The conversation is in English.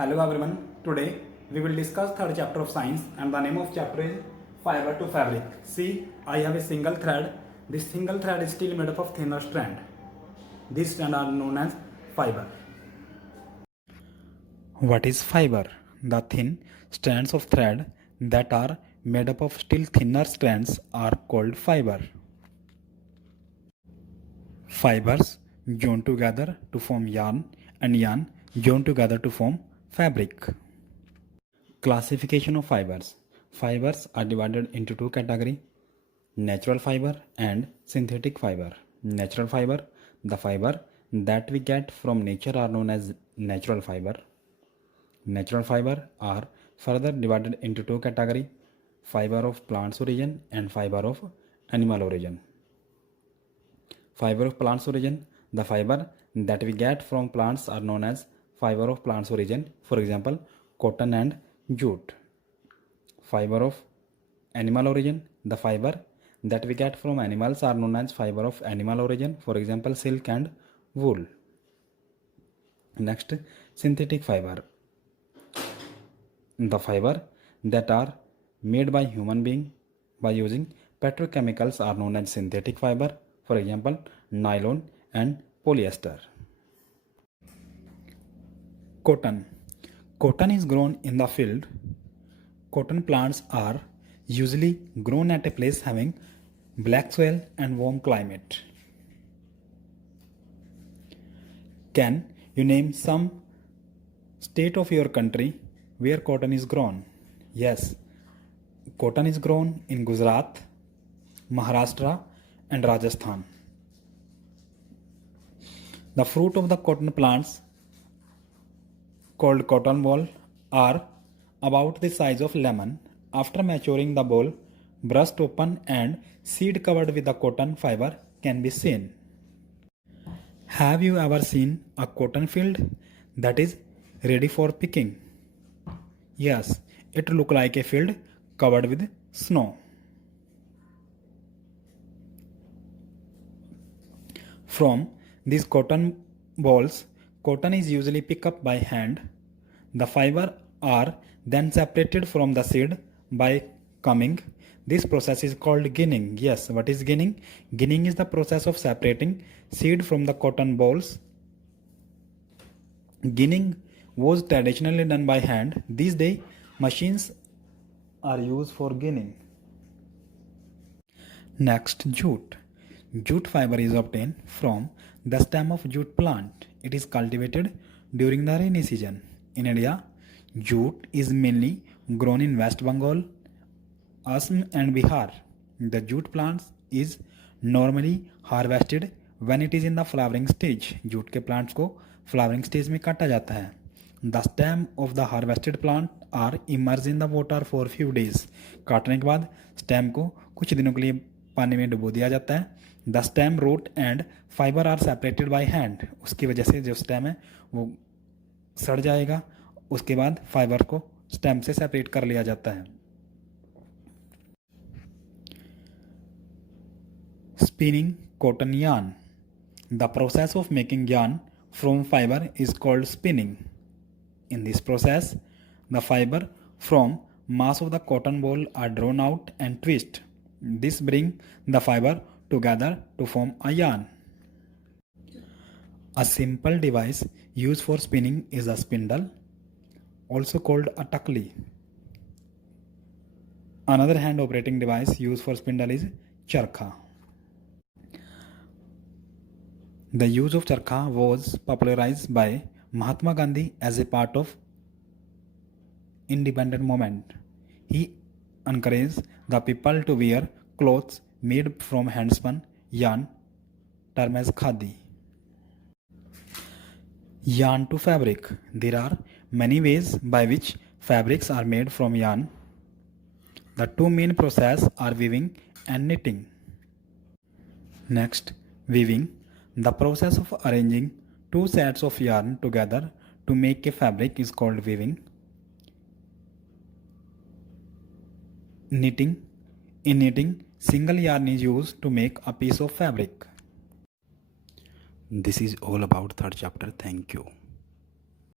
Hello everyone. Today we will discuss third chapter of science and the name of chapter is fiber to fabric. See, I have a single thread. This single thread is still made up of thinner strand. These strands are known as fiber. What is fiber? The thin strands of thread that are made up of still thinner strands are called fiber. Fibers join together to form yarn and yarn join together to form fabric. Classification of fibers. Fibers are divided into two categories: natural fiber and synthetic fiber. Natural fiber, the fiber that we get from nature are known as natural fiber. Natural fiber are further divided into two categories: fiber of plants origin and fiber of animal origin. Fiber of plants origin, the fiber that we get from plants are known as fiber of plants origin. For example, cotton and jute. Fiber of animal origin, the fiber that we get from animals are known as fiber of animal origin. For example, silk and wool. Next, synthetic fiber. The fiber that are made by human being by using petrochemicals are known as synthetic fiber. For example, nylon and polyester. Cotton. Cotton is grown in the field. Cotton plants are usually grown at a place having black soil and warm climate. Can you name some state of your country where cotton is grown? Yes, cotton is grown in Gujarat, Maharashtra and Rajasthan. The fruit of the cotton plants, called cotton ball, are about the size of lemon. After maturing, the ball burst open and seed covered with the cotton fiber can be seen. Have you ever seen a cotton field that is ready for picking? Yes, it looks like a field covered with snow. From these cotton balls, cotton is usually picked up by hand. The fiber are then separated from the seed by combing. This process is called ginning. Yes, what is ginning? Ginning is the process of separating seed from the cotton balls. Ginning was traditionally done by hand. These days, machines are used for ginning. Next, jute. Jute fiber is obtained from the stem of jute plant. It is cultivated during the rainy season. In India, jute is mainly grown in West Bengal, Assam and Bihar. The jute plant is normally harvested when it is in the flowering stage. Jute के plants को flowering stage में काटा जाता है. The stem of the harvested plant are immersed in the water for few days. काटने के बाद stem को कुछ दिनों के लिए पानी में डुबो दिया जाता है. The stem, root and fiber are separated by hand. उसकी वजह से जो stem है वो सड़ जाएगा. उसके बाद फाइबर को स्टेम से सेपरेट कर लिया जाता है. Spinning cotton yarn. The process of making yarn from fiber is called spinning. In this process, the fiber from mass of the cotton ball are drawn out and twist. This brings the fiber together to form a yarn. A simple device used for spinning is a spindle, also called a takli. Another hand operating device used for spindle is charkha. The use of charkha was popularized by Mahatma Gandhi as a part of independent movement. He encouraged the people to wear clothes made from handspun yarn, termed as khadi. Yarn to fabric. There are many ways by which fabrics are made from yarn. The two main processes are weaving and knitting. Next, weaving. The process of arranging two sets of yarn together to make a fabric is called weaving. Knitting. In knitting, single yarn is used to make a piece of fabric. This is all about third chapter. Thank you.